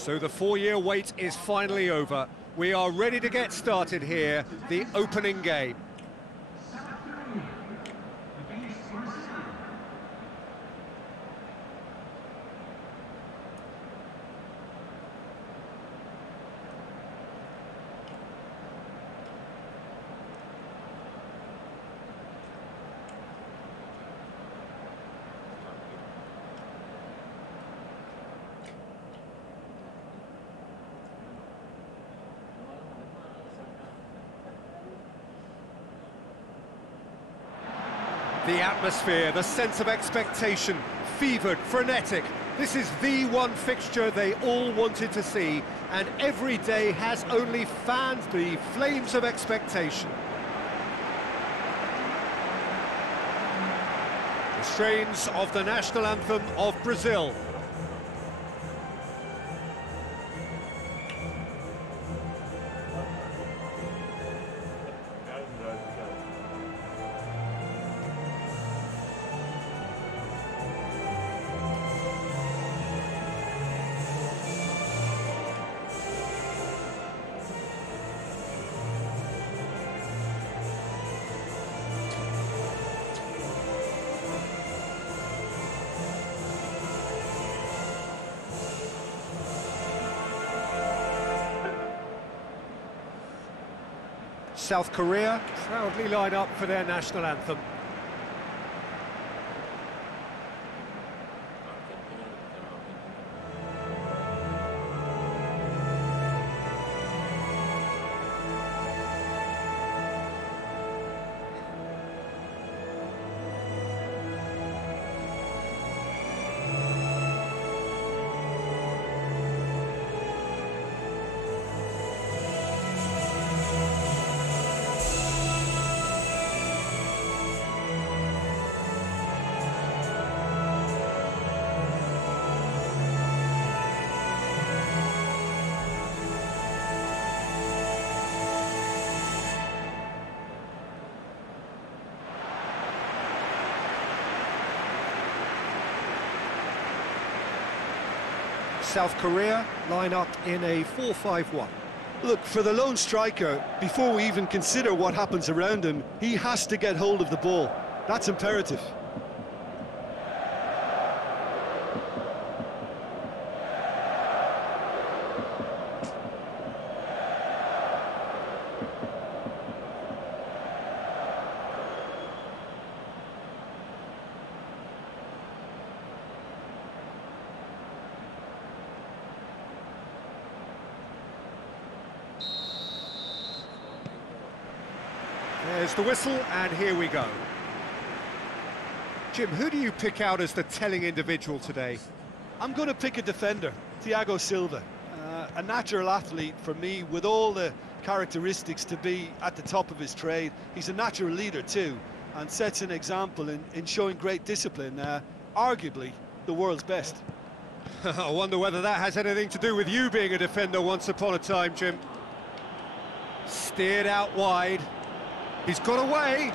So the 4-year wait is finally over. We are ready to get started here, the opening game. The atmosphere, the sense of expectation, fevered, frenetic. This is the one fixture they all wanted to see, and every day has only fanned the flames of expectation. The strains of the national anthem of Brazil. South Korea proudly line up for their national anthem. South Korea line up in a 4-5-1. Look, for the lone striker, before we even consider what happens around him, he has to get hold of the ball. That's imperative. There's the whistle, and here we go. Jim, who do you pick out as the telling individual today? I'm going to pick a defender, Thiago Silva. A natural athlete for me, with all the characteristics to be at the top of his trade. He's a natural leader too, and sets an example in showing great discipline. Arguably, the world's best. I wonder whether that has anything to do with you being a defender once upon a time, Jim. Steered out wide. He's got away.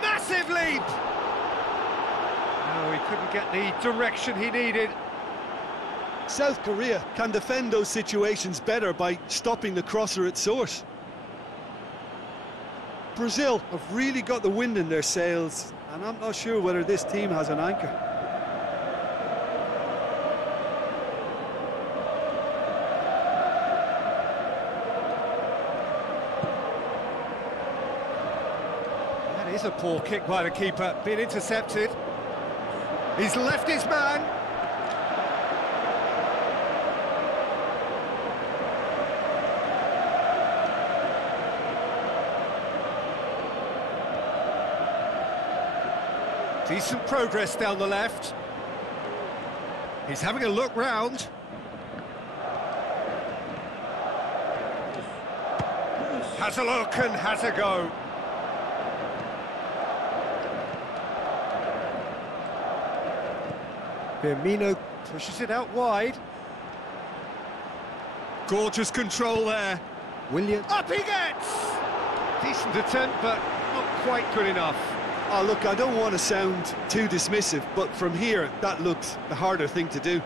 Massive leap! No, he couldn't get the direction he needed. South Korea can defend those situations better by stopping the crosser at source. Brazil have really got the wind in their sails, and I'm not sure whether this team has an anchor. That is a poor kick by the keeper, being intercepted. He's left his man. Decent progress down the left. He's having a look round. Has a look and has a go. Firmino pushes it out wide. Gorgeous control there. William. Up he gets! Decent attempt, but not quite good enough. Oh, look, I don't want to sound too dismissive, but from here, that looked the harder thing to do.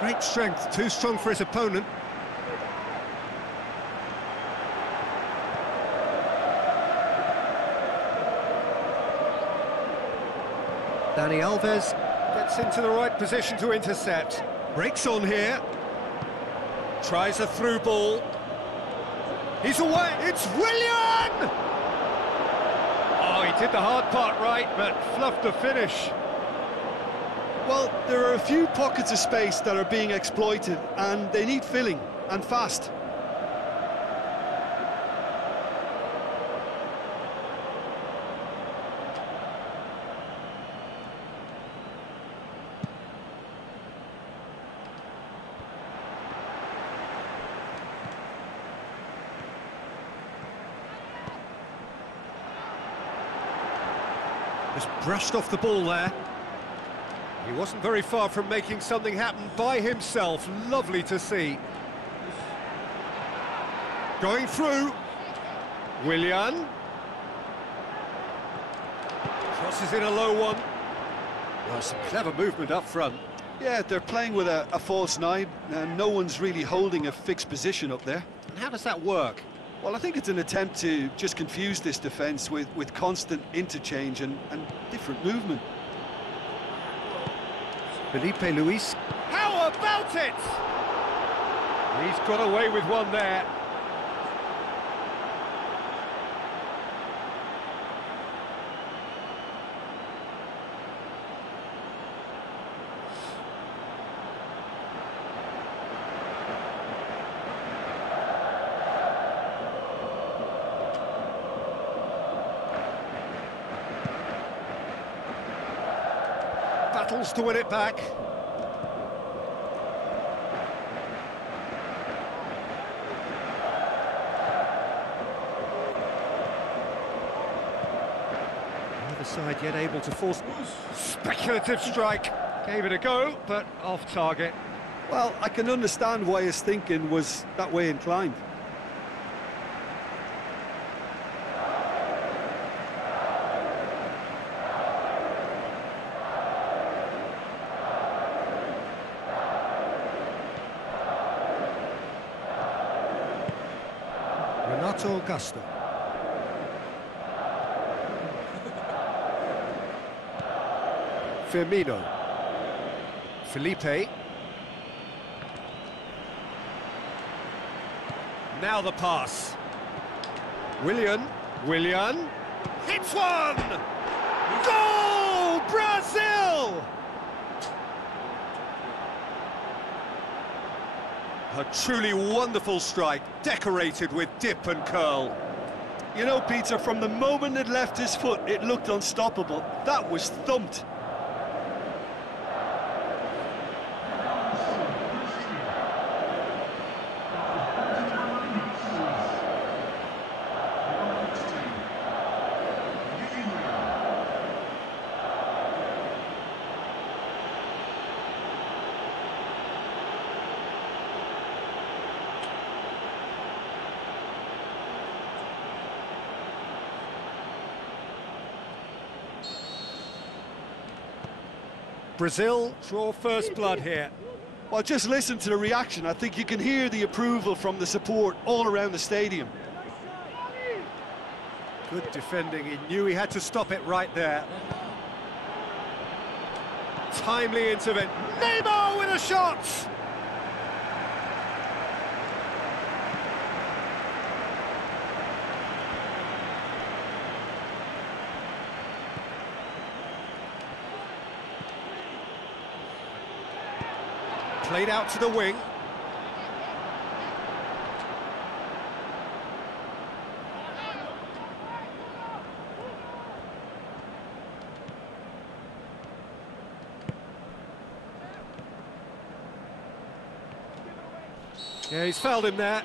Great strength, too strong for his opponent. Dani Alves gets into the right position to intercept. Breaks on here. Tries a through ball. He's away. It's Willian! Oh, he did the hard part right, but fluffed the finish. Well, there are a few pockets of space that are being exploited, and they need filling, and fast. Just brushed off the ball there. He wasn't very far from making something happen by himself. Lovely to see. Going through. Willian. Crosses in a low one. Well, some clever movement up front. Yeah, they're playing with a false nine, and no one's really holding a fixed position up there. And how does that work? Well, I think it's an attempt to just confuse this defence with constant interchange and different movement. Felipe Luis. How about it? He's got away with one there. Battles to win it back. Neither side yet able to force. Speculative strike. Gave it a go, but off target. Well, I can understand why his thinking was that way inclined. Augusto. Firmino. Felipe. Now the pass. Willian. Hits one! Goal! Brazil! A truly wonderful strike, decorated with dip and curl. You know, Peter, from the moment it left his foot, it looked unstoppable. That was thumped. Brazil draw first blood here. Well, just listen to the reaction. I think you can hear the approval from the support all around the stadium. Good defending, he knew he had to stop it right there. Timely intervention. Neymar with a shot! Played out to the wing. Yeah, he's fouled him there.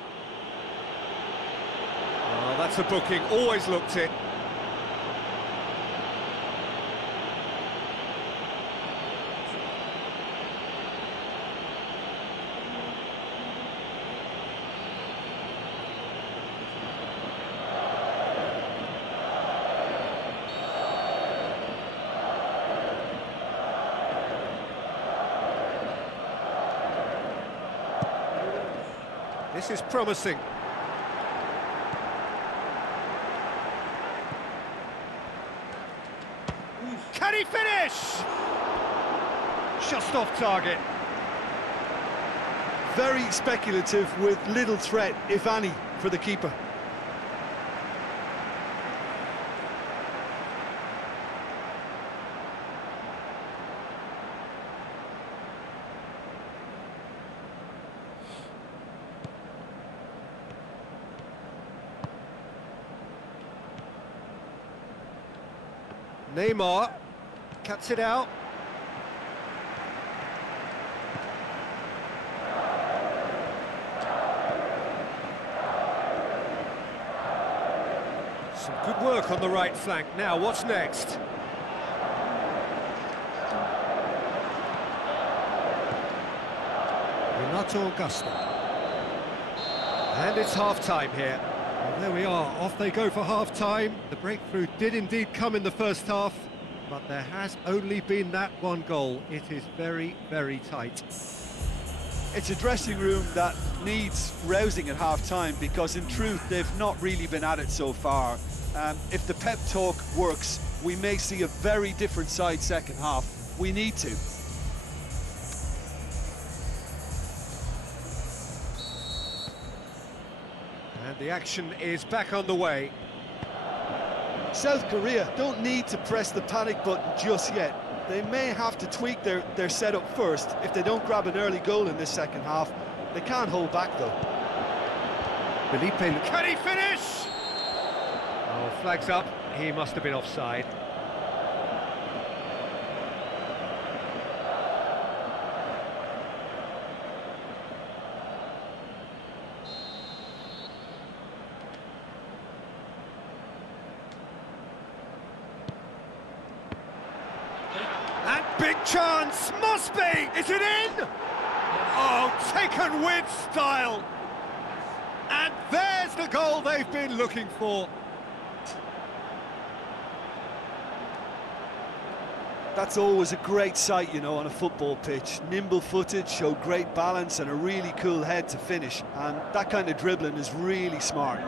Oh, that's a booking, always looked it. This is promising. Can he finish? Just off target. Very speculative with little threat, if any, for the keeper. Neymar cuts it out. Some good work on the right flank. Now, what's next? Renato Augusto. And it's half-time here. Well, there we are, off they go for half-time. The breakthrough did indeed come in the first half, but there has only been that one goal. It is very, very tight. It's a dressing room that needs rousing at half-time, because in truth they've not really been at it so far. If the pep talk works, we may see a very different side second half. We need to. And the action is back on the way. South Korea don't need to press the panic button just yet. They may have to tweak their setup first if they don't grab an early goal in this second half. They can't hold back though. Felipe, can he finish? Oh, flags up. He must have been offside. And big chance, must be! Is it in? Oh, taken with style! And there's the goal they've been looking for. That's always a great sight, you know, on a football pitch. Nimble-footed, showed great balance and a really cool head to finish. And that kind of dribbling is really smart.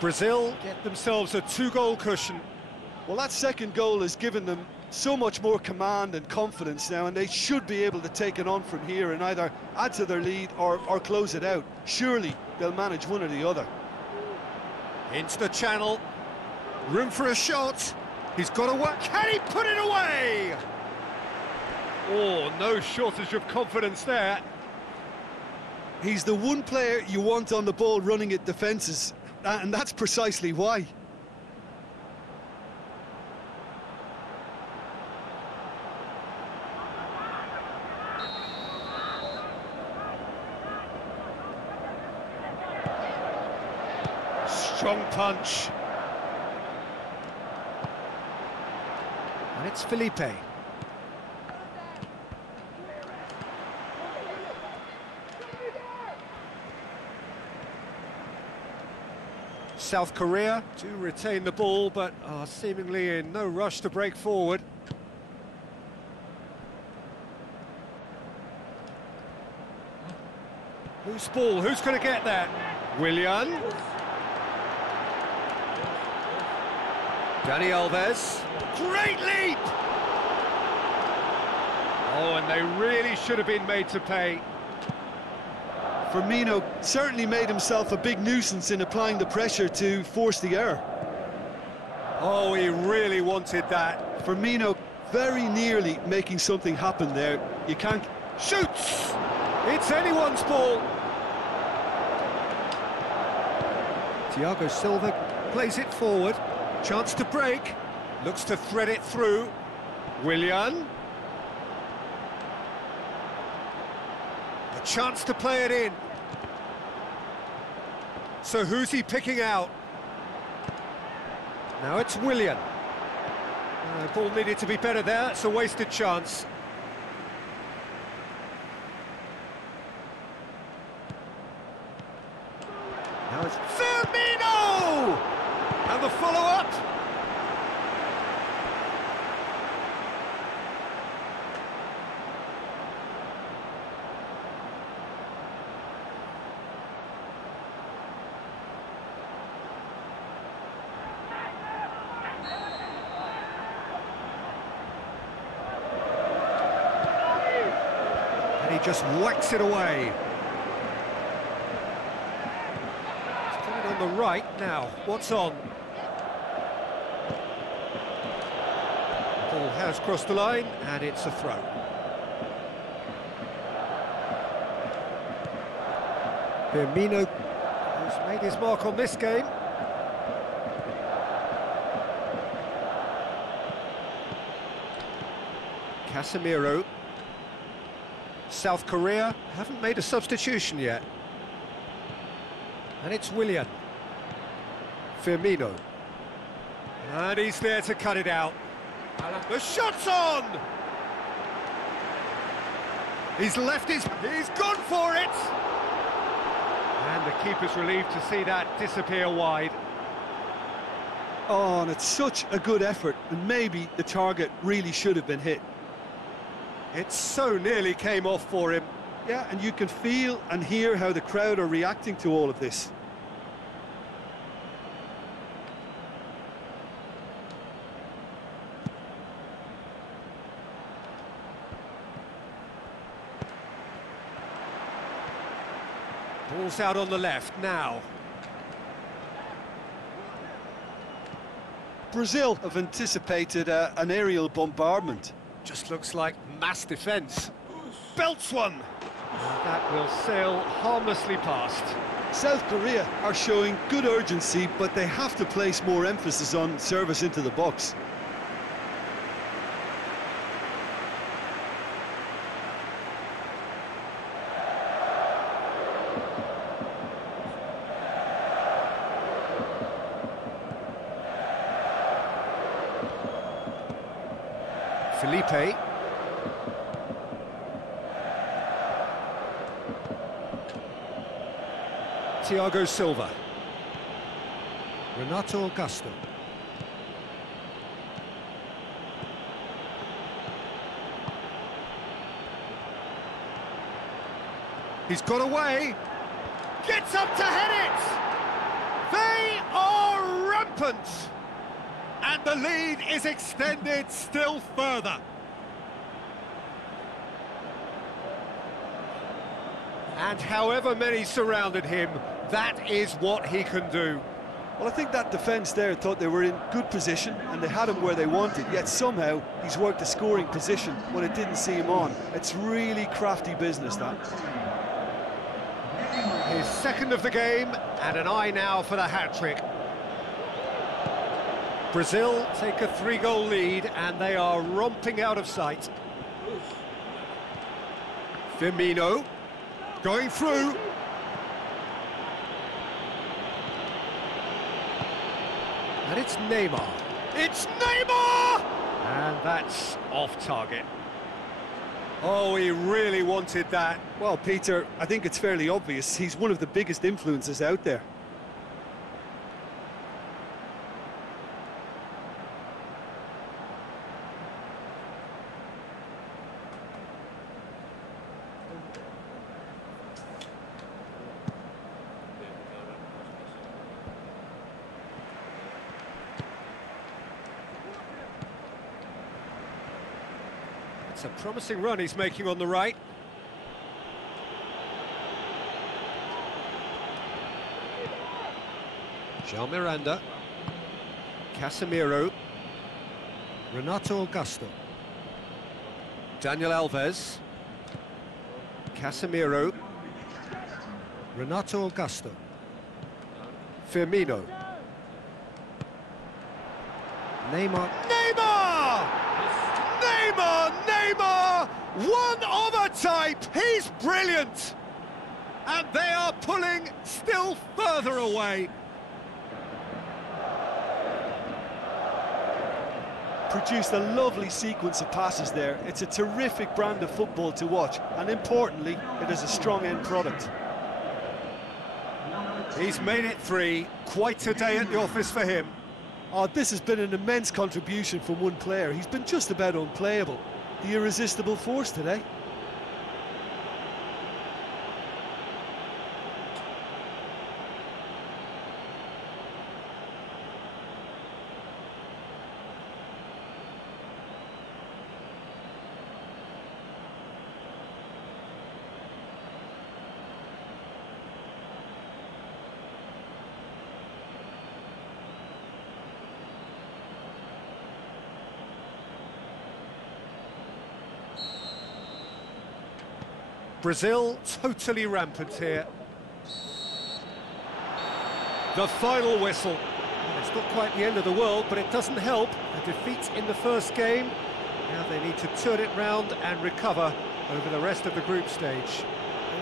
Brazil get themselves a two-goal cushion. Well, that second goal has given them so much more command and confidence now, and they should be able to take it on from here and either add to their lead or close it out. Surely they'll manage one or the other. Into the channel. Room for a shot. He's got to work. Can he put it away? Oh, no shortage of confidence there. He's the one player you want on the ball running at defences, and that's precisely why. Strong punch. And it's Felipe. South Korea do retain the ball, but are seemingly in no rush to break forward. Whose ball? Who's going to get that? Willian. Dani Alves. Great leap! Oh, and they really should have been made to pay. Firmino certainly made himself a big nuisance in applying the pressure to force the error. Oh, he really wanted that. Firmino very nearly making something happen there. You can't... Shoots! It's anyone's ball. Thiago Silva plays it forward. Chance to break. Looks to thread it through. Willian. A chance to play it in. So who's he picking out? Now it's Willian. The ball needed to be better there. It's a wasted chance. Now it's Firmino! And the follow-up. And he just whacks it away. He's got it on the right now. What's on? Ball has crossed the line, and it's a throw. Firmino has made his mark on this game. Casemiro. South Korea haven't made a substitution yet. And it's Willian. Firmino. And he's there to cut it out. The shot's on! He's gone for it! And the keeper's relieved to see that disappear wide. Oh, and it's such a good effort, and maybe the target really should have been hit. It so nearly came off for him. Yeah, and you can feel and hear how the crowd are reacting to all of this. Ball's out on the left now. Brazil have anticipated an aerial bombardment. Just looks like mass defence. Belts one! That will sail harmlessly past. South Korea are showing good urgency, but they have to place more emphasis on service into the box. Felipe. Thiago Silva. Renato Augusto. He's got away. Gets up to head it. They are rampant. And the lead is extended still further. And however many surrounded him, that is what he can do. Well, I think that defence there thought they were in good position and they had him where they wanted, yet somehow he's worked a scoring position when it didn't see him on. It's really crafty business, that. His second of the game, and an eye now for the hat-trick. Brazil take a 3-goal lead, and they are romping out of sight. Firmino, going through. And it's Neymar. It's Neymar! And that's off target. Oh, he really wanted that. Well, Peter, I think it's fairly obvious. He's one of the biggest influences out there. It's a promising run he's making on the right. Jean Miranda. Casemiro. Renato Augusto. Daniel Alves. Casemiro. Renato Augusto. Firmino. Neymar. Neymar! Neymar! Neymar! One of a type! He's brilliant! And they are pulling still further away. Produced a lovely sequence of passes there. It's a terrific brand of football to watch, and importantly, it is a strong end product. He's made it 3. Quite a day at the office for him. Oh, this has been an immense contribution from one player. He's been just about unplayable. The irresistible force today. Brazil totally rampant here. The final whistle. It's not quite the end of the world, but it doesn't help. A defeat in the first game. Now they need to turn it round and recover over the rest of the group stage.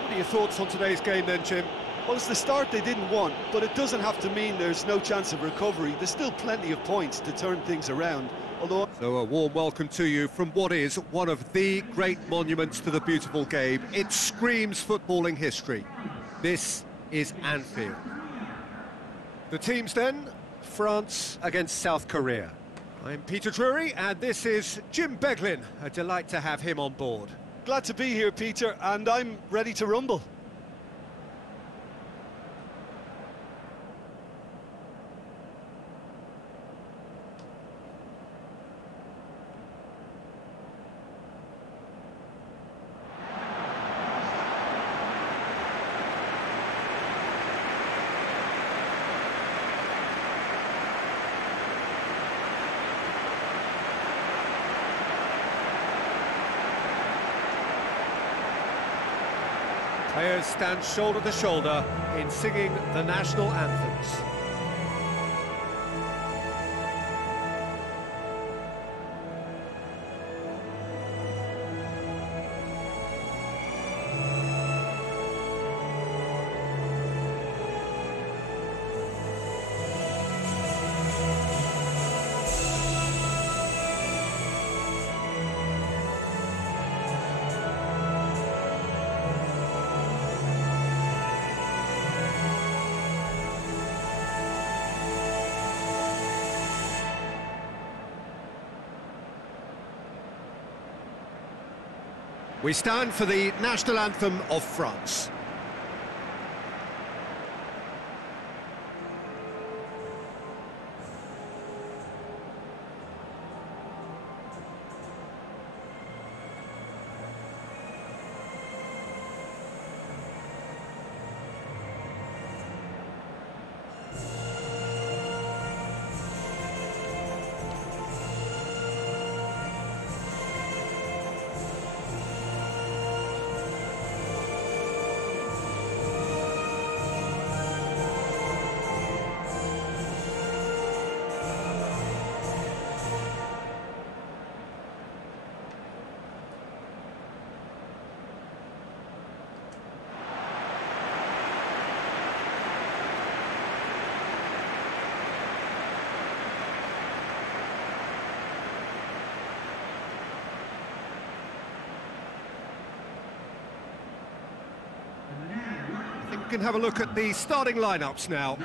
What are your thoughts on today's game then, Jim? Well, it's the start they didn't want, but it doesn't have to mean there's no chance of recovery. There's still plenty of points to turn things around. So a warm welcome to you from what is one of the great monuments to the beautiful game. It screams footballing history. This is Anfield. The teams then, France against South Korea. I'm Peter Drury and this is Jim Beglin. A delight to have him on board. Glad to be here, Peter, and I'm ready to rumble. Players stand shoulder to shoulder in singing the national anthems. We stand for the national anthem of France. We can have a look at the starting lineups now.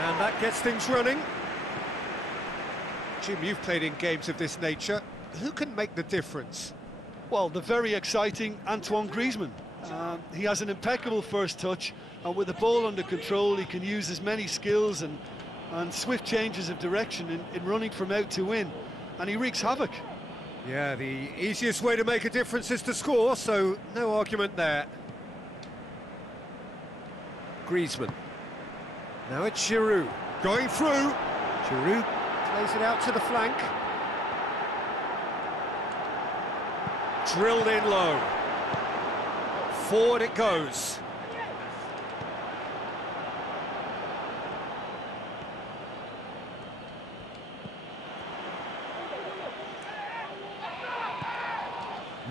And that gets things running. Jim, you've played in games of this nature. Who can make the difference? Well, the very exciting Antoine Griezmann. He has an impeccable first touch, and with the ball under control, he can use his many skills and swift changes of direction in running from out to in, and he wreaks havoc. Yeah, the easiest way to make a difference is to score, so no argument there. Griezmann. Now it's Giroud. Going through. Giroud plays it out to the flank. Drilled in low. Forward it goes.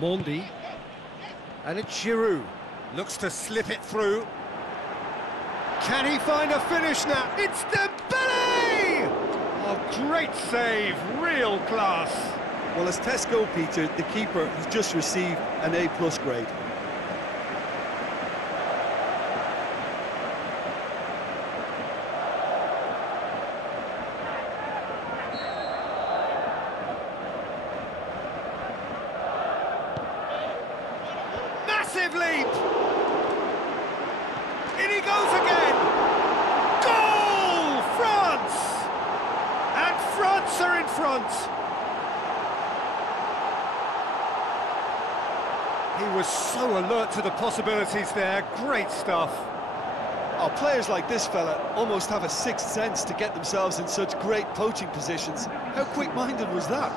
Mondi. And it's Giroud. Looks to slip it through. Can he find a finish now? It's Dembele! Oh, great save, real class. Well, as tests go, Peter, the keeper has just received an A+ grade. Massive leap! In he goes again! Goal! France! And France are in front! He was so alert to the possibilities there, great stuff. Oh, players like this fella almost have a sixth sense to get themselves in such great poaching positions. How quick-minded was that?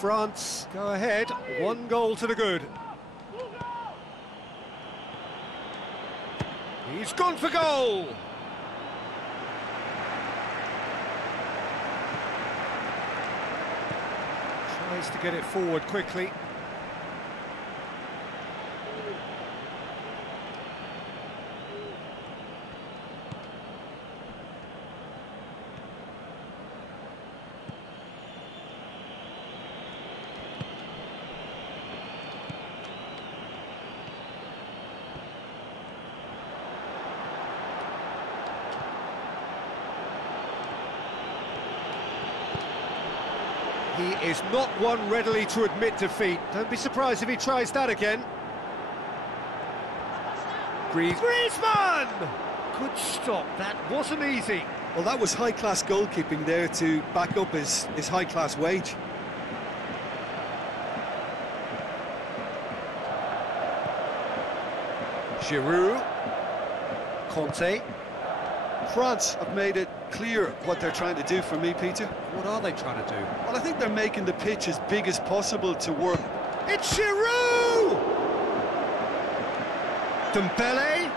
France go ahead, 1 goal to the good. He's gone for goal! Tries to get it forward quickly. He is not one readily to admit defeat. Don't be surprised if he tries that again. Griezmann! Good stop, that wasn't easy. Well, that was high-class goalkeeping there to back up his high-class wage. Giroud. Conte. France have made it clear what they're trying to do for me, Peter. What are they trying to do? Well, I think they're making the pitch as big as possible to work. It's Giroud! Dembele.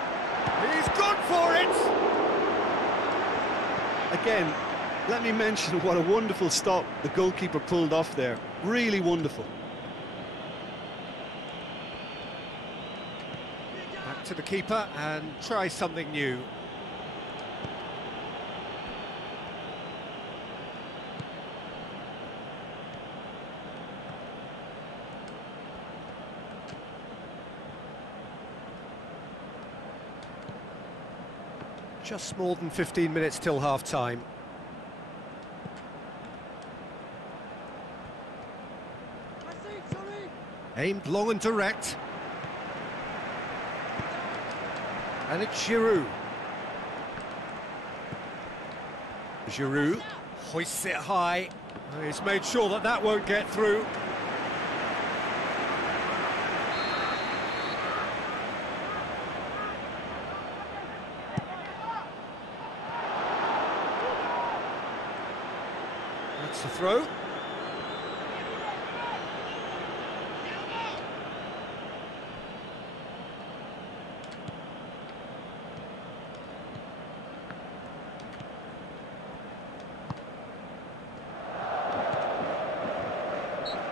He's gone for it! Again, let me mention what a wonderful stop the goalkeeper pulled off there. Really wonderful. Back to the keeper and try something new. Just more than 15 minutes till half-time. Aimed long and direct. And it's Giroud. Giroud hoists it high. He's made sure that that won't get through. That's the throw.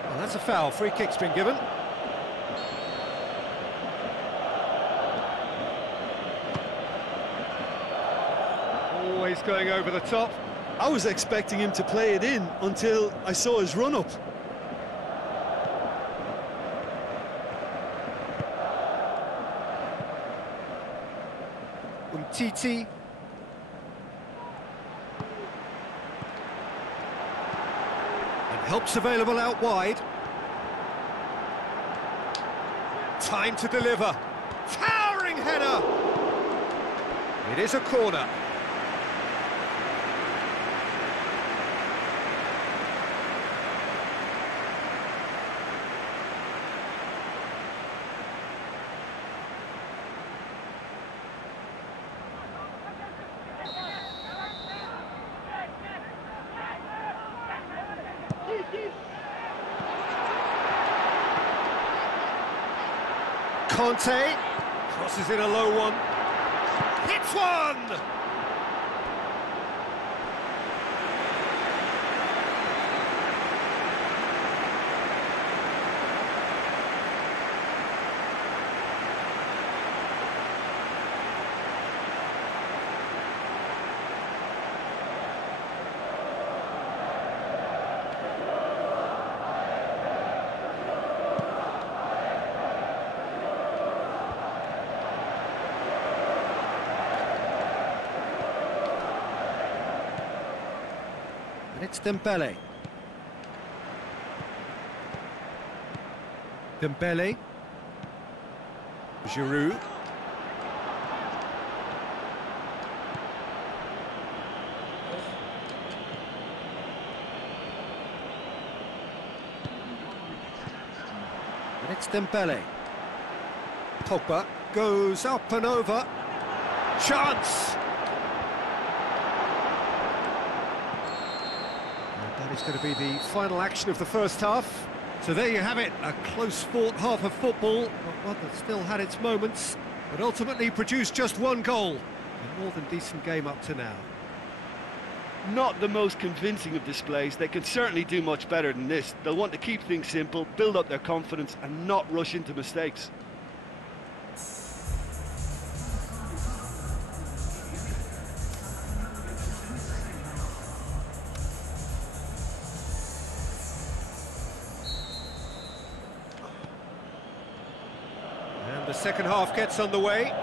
Well, that's a foul. Free kick's been given. Always going over the top. I was expecting him to play it in until I saw his run-up. Umtiti. And help's available out wide. Time to deliver. Towering towering header. It is a corner. Conte crosses in a low one. Hits one! It's Dembele. Dembele. Giroud. And it's Dembele. Pogba goes up and over. Chance! It's going to be the final action of the first half. So there you have it, a close-fought half of football, but one that still had its moments, but ultimately produced just one goal. A more than decent game up to now. Not the most convincing of displays. They can certainly do much better than this. They'll want to keep things simple, build up their confidence and not rush into mistakes. The second half gets underway.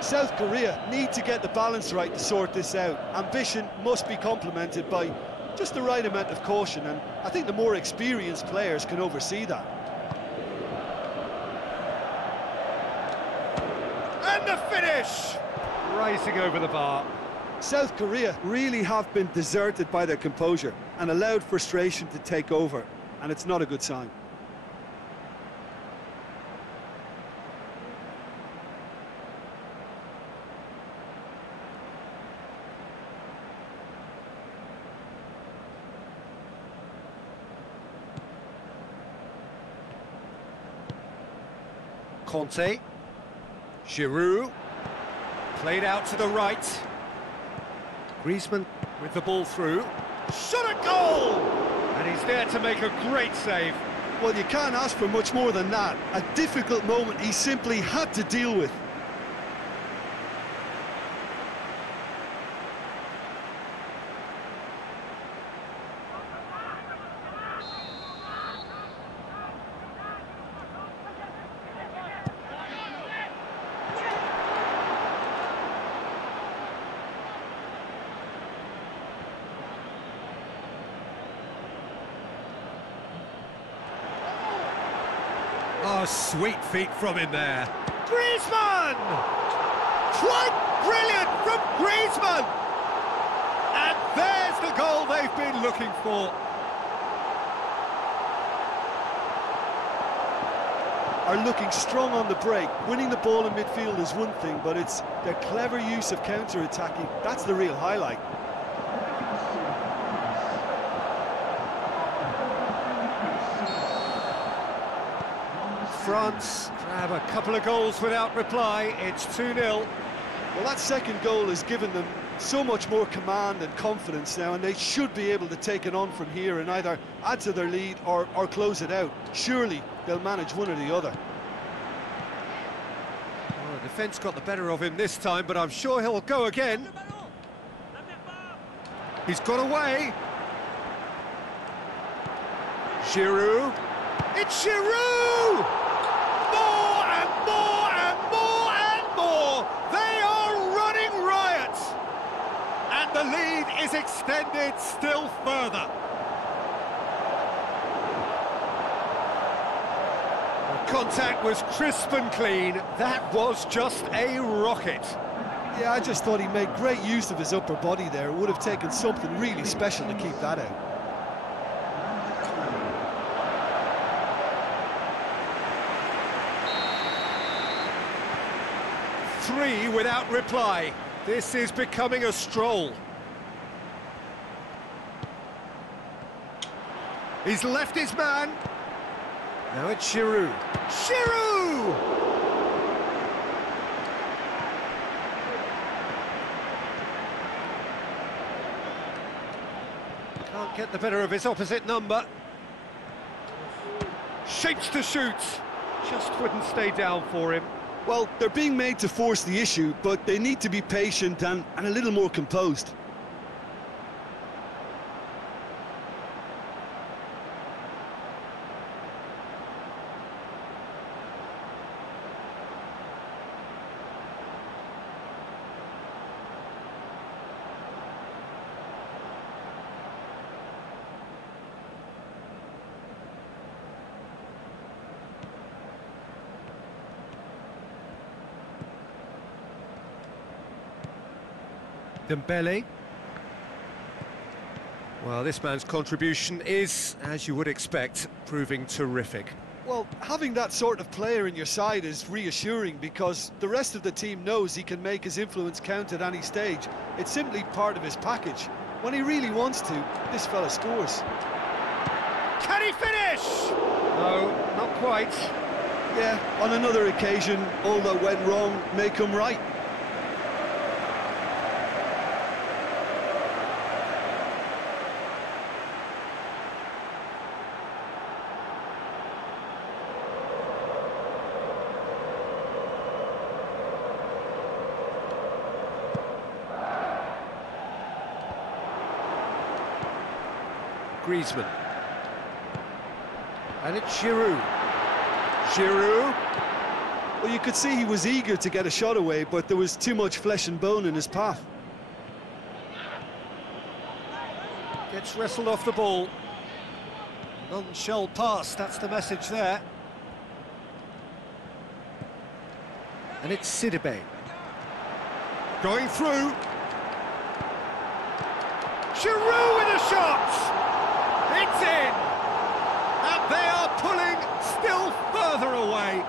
South Korea need to get the balance right to sort this out. Ambition must be complemented by just the right amount of caution, and I think the more experienced players can oversee that. And the finish! Rising over the bar. South Korea really have been deserted by their composure and allowed frustration to take over, and it's not a good sign. Conte, Giroud, played out to the right. Griezmann with the ball through. Shot at goal! And he's there to make a great save. Well, you can't ask for much more than that. A difficult moment he simply had to deal with. Oh, sweet feet from him there. Griezmann! Quite brilliant from Griezmann! And there's the goal they've been looking for. Are looking strong on the break. Winning the ball in midfield is one thing, but it's their clever use of counter-attacking. That's the real highlight. France grab a couple of goals without reply. It's 2-0. Well, that second goal has given them so much more command and confidence now, and they should be able to take it on from here and either add to their lead or close it out. Surely they'll manage one or the other. Well, the defence got the better of him this time, but I'm sure he'll go again. He's got away. Giroud. It's Giroud! More and more and more and more! They are running riot! And the lead is extended still further. contact was crisp and clean. That was just a rocket. Yeah, I just thought he made great use of his upper body there. It would have taken something really special to keep that out. Three without reply. This is becoming a stroll. He's left his man. Now it's Giroud. Giroud! Can't get the better of his opposite number. Shapes to shoot. Just wouldn't stay down for him. Well, they're being made to force the issue, but they need to be patient and a little more composed. Dembele. Well, this man's contribution is, as you would expect, proving terrific. Well, having that sort of player in your side is reassuring because the rest of the team knows he can make his influence count at any stage. It's simply part of his package. When he really wants to, this fella scores. Can he finish? No, not quite. Yeah, on another occasion, all that went wrong may come right. Griezmann. And it's Giroud. Giroud. Well, you could see he was eager to get a shot away, but there was too much flesh and bone in his path. Gets wrestled off the ball. None shall pass, that's the message there. And it's Sidibe. Going through. Giroud with a shot! It's in! And they are pulling still further away.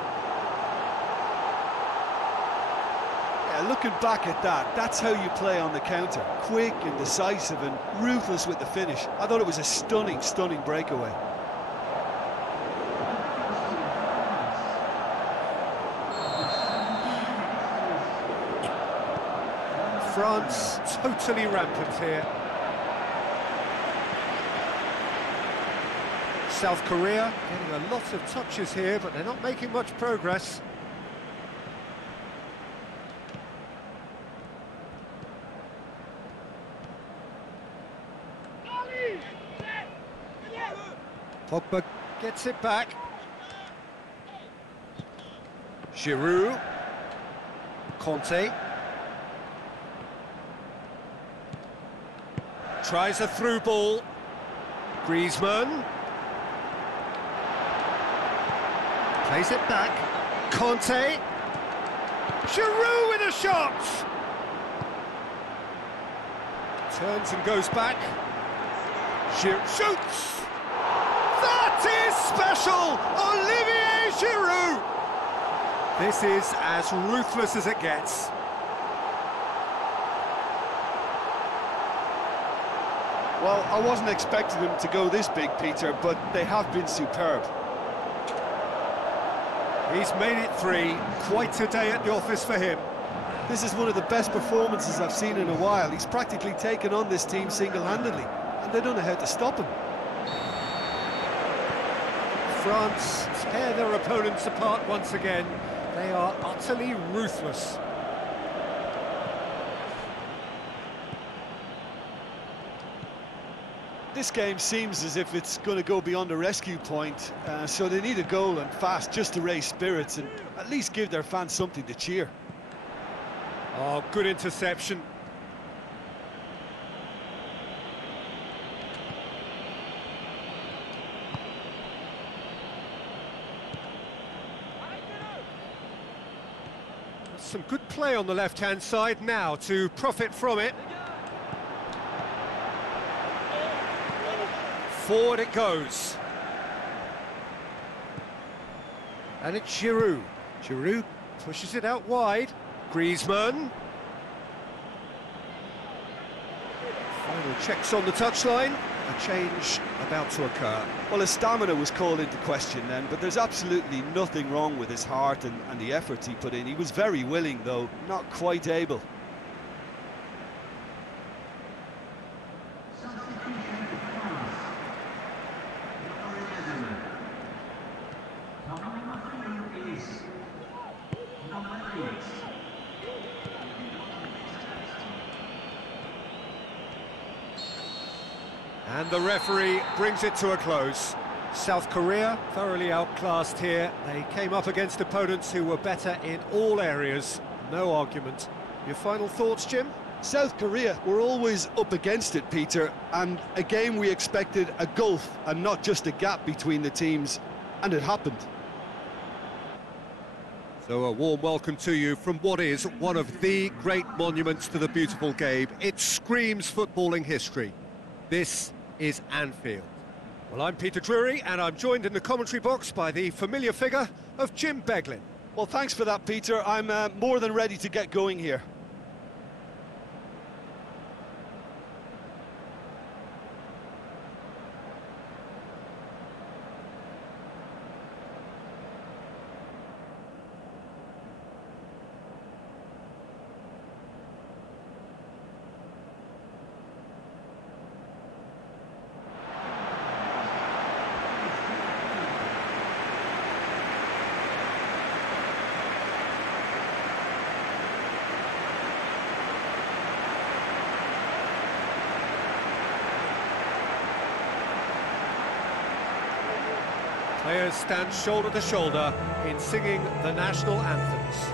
Yeah, looking back at that, that's how you play on the counter. Quick and decisive and ruthless with the finish. I thought it was a stunning, stunning breakaway. France totally rampant here. South Korea getting a lot of touches here, but they're not making much progress. Pogba gets it back. Giroud. Conte. Tries a through ball. Griezmann. Plays it back. Conte. Giroud with a shot! Turns and goes back. Giroud shoots! That is special! Olivier Giroud! This is as ruthless as it gets. Well, I wasn't expecting them to go this big, Peter, but they have been superb. He's made it three. Quite a day at the office for him. This is one of the best performances I've seen in a while. He's practically taken on this team single-handedly, and they don't know how to stop him. France tear their opponents apart once again. They are utterly ruthless. This game seems as if it's going to go beyond a rescue point, so they need a goal and fast just to raise spirits and at least give their fans something to cheer. Oh, good interception. Some good play on the left-hand side now to profit from it. Forward it goes. And it's Giroud. Giroud pushes it out wide. Griezmann. Final checks on the touchline. A change about to occur. Well, his stamina was called into question then, but there's absolutely nothing wrong with his heart and the efforts he put in. He was very willing, though, not quite able. And the referee brings it to a close. South Korea thoroughly outclassed here. They came up against opponents who were better in all areas. No argument. Your final thoughts, Jim? South Korea were always up against it, Peter, and a game we expected a gulf and not just a gap between the teams, and it happened. So a warm welcome to you from what is one of the great monuments to the beautiful game. It screams footballing history. This is Anfield. Well, I'm Peter Drury, and I'm joined in the commentary box by the familiar figure of Jim Beglin. Well, thanks for that, Peter. I'm more than ready to get going here. Players stand shoulder to shoulder in singing the national anthems.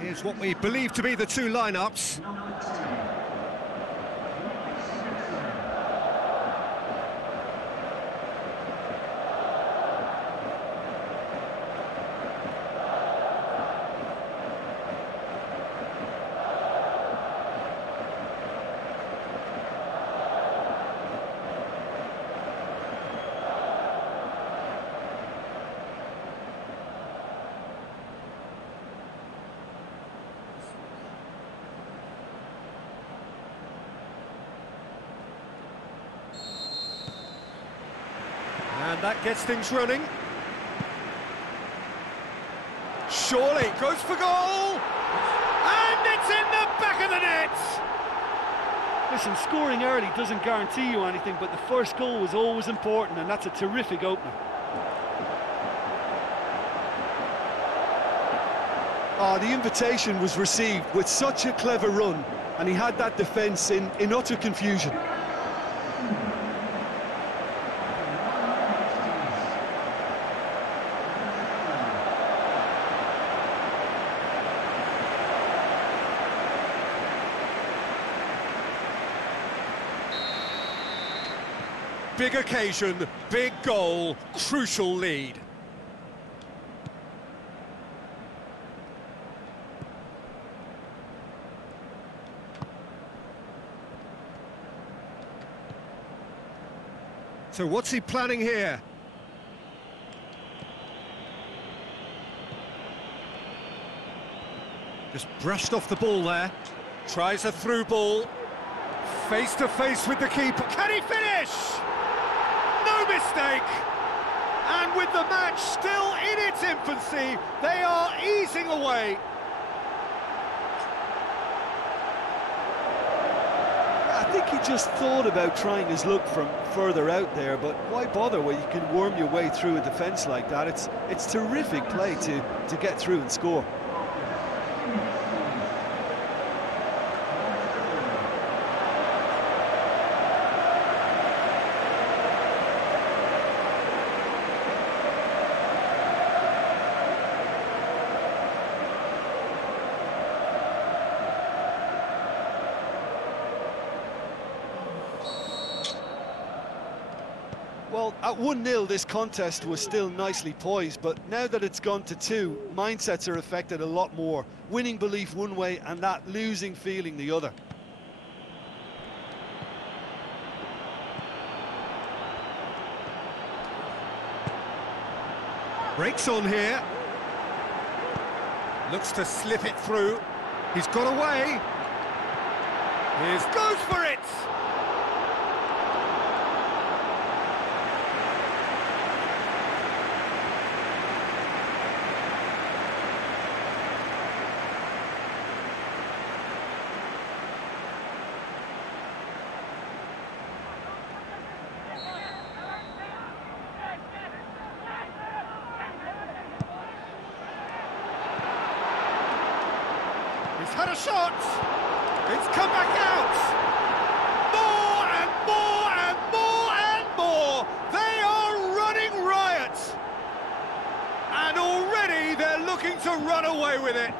Here's what we believe to be the two lineups. And that gets things running. Surely goes for goal! And it's in the back of the net! Listen, scoring early doesn't guarantee you anything, but the first goal was always important, and that's a terrific opener. The invitation was received with such a clever run, and he had that defence in utter confusion. Big occasion, big goal, crucial lead. So what's he planning here? Just brushed off the ball there. Tries a through ball. Face to face with the keeper. Can he finish? No mistake! And with the match still in its infancy, they are easing away. I think he just thought about trying his luck from further out there, but why bother when you can worm your way through a defence like that? It's terrific play to get through and score. Well, at 1-0 this contest was still nicely poised, but now that it's gone to 2, mindsets are affected a lot more. Winning belief one way and that losing feeling the other. Breaks on here. Looks to slip it through. He's got away. Goes for it! He's had a shot! It's come back out! More and more and more and more! They are running riot! And already they're looking to run away with it.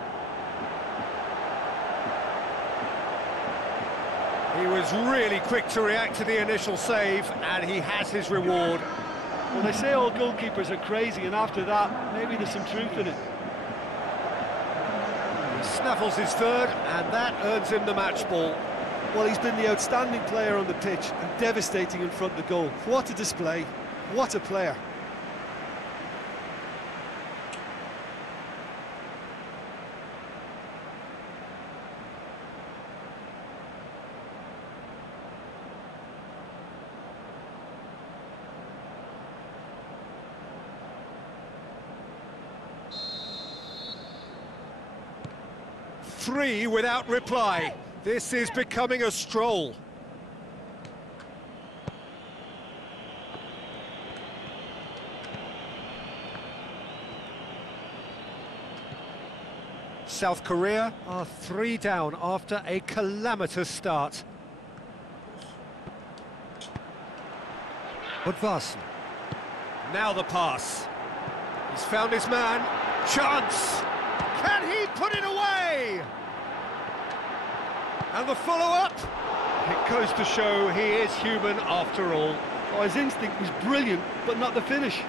He was really quick to react to the initial save, and he has his reward. Well, they say all goalkeepers are crazy, and after that, maybe there's some truth in it. He snaffles his third, and that earns him the match ball. Well, he's been the outstanding player on the pitch and devastating in front of the goal. What a display, what a player. Three without reply. This is becoming a stroll. South Korea are 3 down after a calamitous start. Budvarsson. Now the pass. He's found his man. Chance! Can he put it away? And the follow-up? It goes to show he is human after all. Oh, his instinct was brilliant, but not the finish.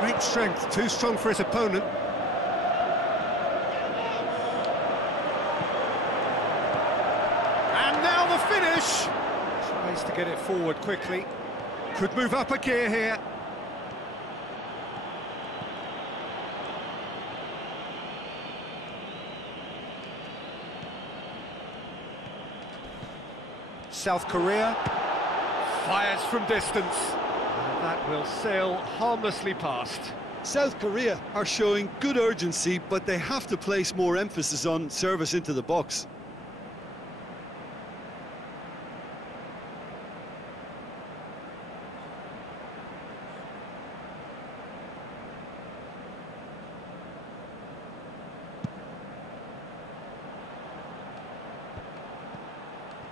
Great strength, too strong for his opponent. And now the finish! Tries to get it forward quickly. Could move up a gear here. South Korea fires from distance. And that will sail harmlessly past. South Korea are showing good urgency, but they have to place more emphasis on service into the box.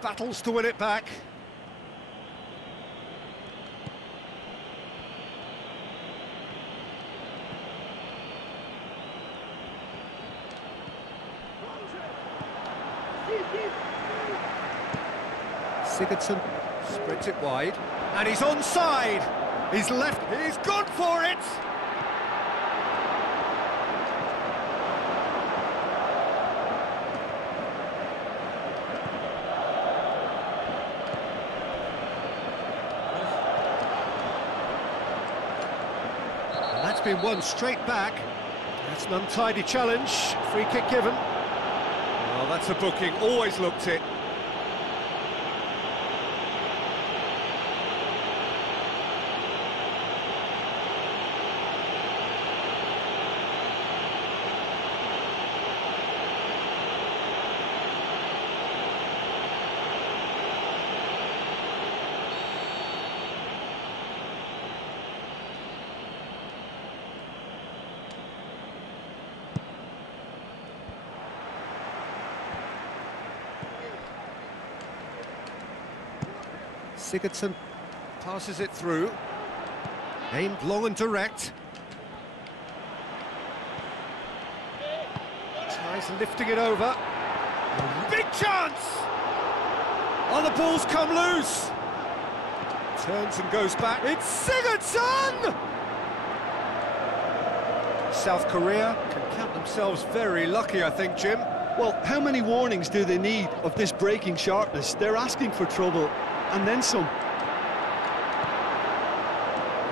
Battles to win it back. Sigurdsson spreads it wide, and he's onside. He's left, he's gone for it! And that's been won straight back. That's an untidy challenge, free kick given. Well, that's a booking, always looked it. Sigurdsson passes it through, aimed long and direct. Tries lifting it over. Big chance! Oh, the ball's come loose. Turns and goes back. It's Sigurdsson! South Korea can count themselves very lucky, I think, Jim. Well, how many warnings do they need of this breaking sharpness? They're asking for trouble. And then some.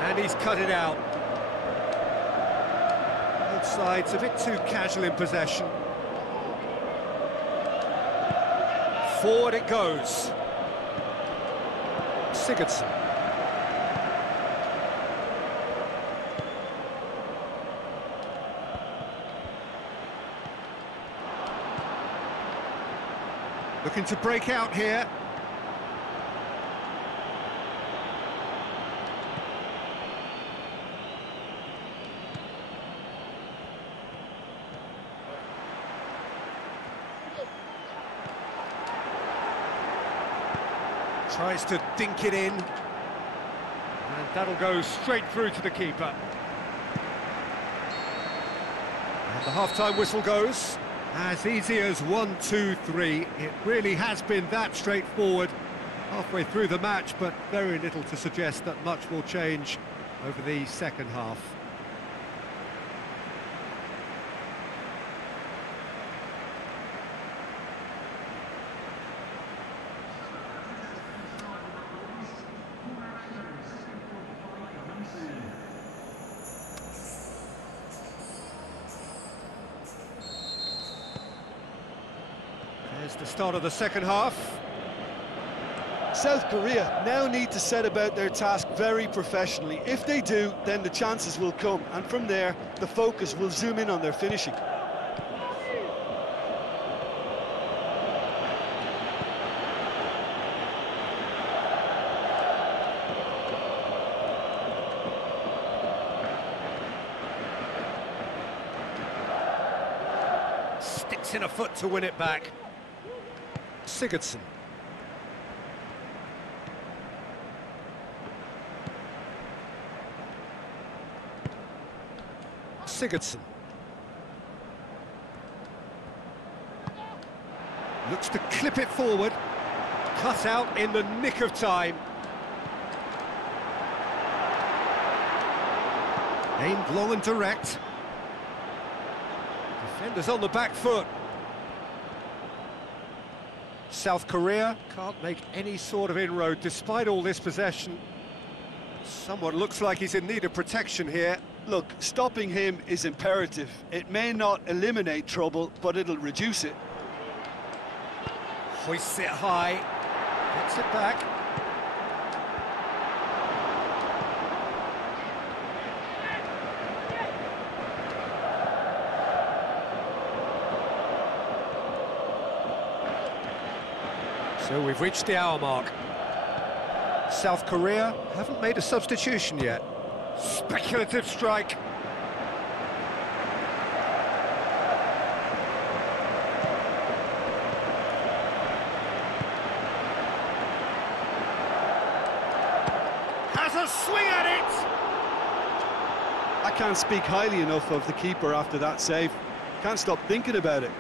And he's cut it out. Both sides a bit too casual in possession. Forward it goes. Sigurdsson. Looking to break out here. Tries to dink it in, and that'll go straight through to the keeper. And the half-time whistle goes. As easy as 1, 2, 3. It really has been that straightforward halfway through the match, but very little to suggest that much will change over the second half. There's the start of the second half. South Korea now need to set about their task very professionally. If they do, then the chances will come, and from there, the focus will zoom in on their finishing. Sticks in a foot to win it back. Sigurdsson. Sigurdsson. Looks to clip it forward. Cut out in the nick of time. Aimed long and direct. Defenders on the back foot. South Korea can't make any sort of inroad despite all this possession. Someone looks like he's in need of protection here. Look, stopping him is imperative. It may not eliminate trouble, but it'll reduce it. Hoists it high, gets it back. So we've reached the hour mark. South Korea haven't made a substitution yet. Speculative strike. Has a swing at it! I can't speak highly enough of the keeper after that save. Can't stop thinking about it.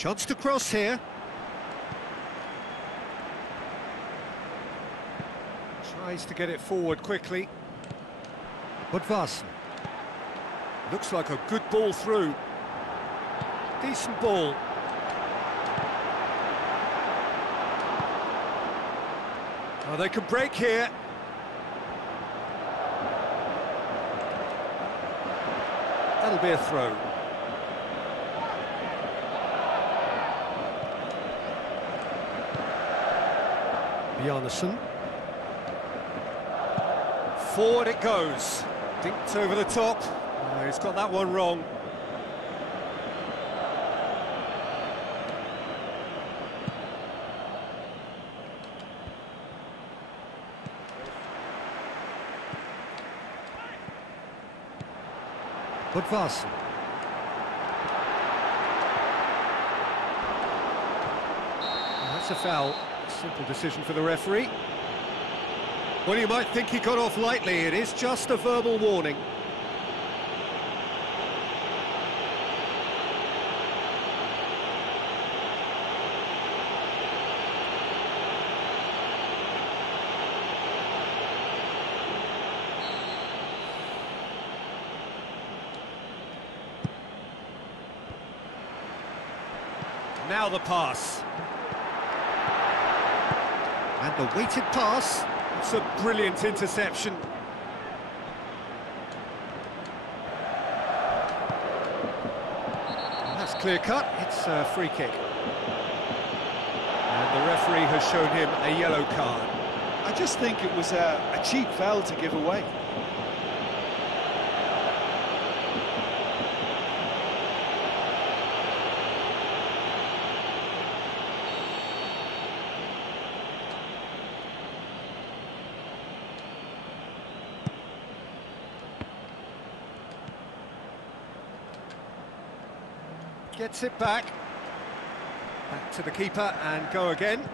Chance to cross here. Tries to get it forward quickly. Budvarsson. Looks like a good ball through. Decent ball. Oh, they can break here. That'll be a throw. Bjarnason. Forward it goes. Dinked over the top. Oh, he's got that one wrong. Budvarsson. That's a foul. Simple decision for the referee. Well, you might think he got off lightly. It is just a verbal warning. Now the pass. And the weighted pass. It's a brilliant interception. That's clear cut. It's a free kick. And the referee has shown him a yellow card. I just think it was a cheap foul to give away. Gets it back. Back to the keeper and go again.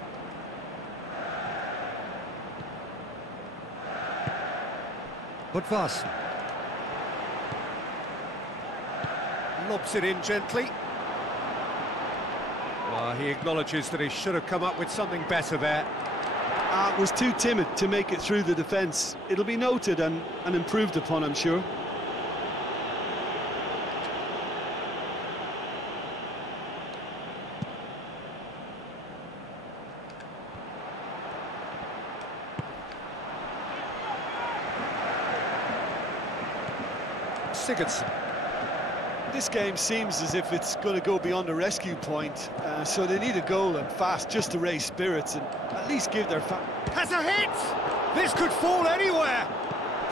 Budvarsson. Lobs it in gently. Well, he acknowledges that he should have come up with something better there. Was too timid to make it through the defence. It'll be noted and improved upon, I'm sure. Sigurdsson. This game seems as if it's going to go beyond a rescue point, so they need a goal and fast just to raise spirits and at least give their fans... Has a hit! This could fall anywhere!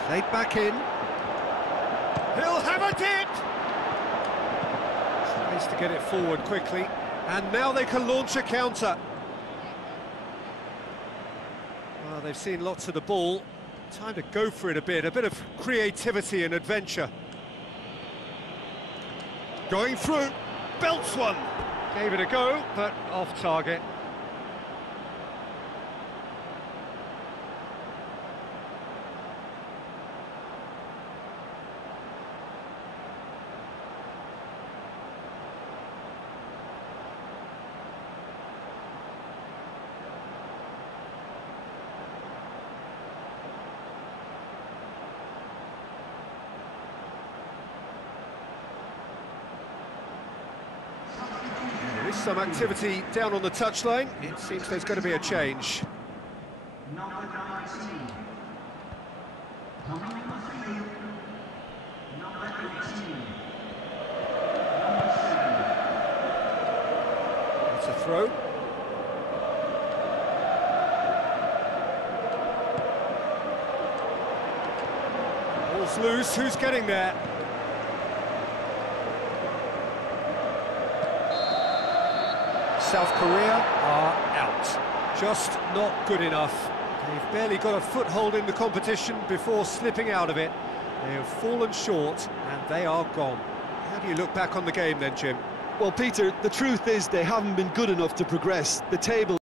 Played back in. He'll have a dip! Tries to get it forward quickly, and now they can launch a counter. Well, they've seen lots of the ball. Time to go for it a bit of creativity and adventure. Going through, belts one. Gave it a go, but off target. There is some activity down on the touchline. It seems there's going to be a change. Number 19. Coming on the field. Number 18. Number 7. It's a throw. Ball's loose. Who's getting there? South Korea are out. Just not good enough. They've barely got a foothold in the competition before slipping out of it. They have fallen short and they are gone. How do you look back on the game then, Jim? Well, Peter, the truth is they haven't been good enough to progress. The table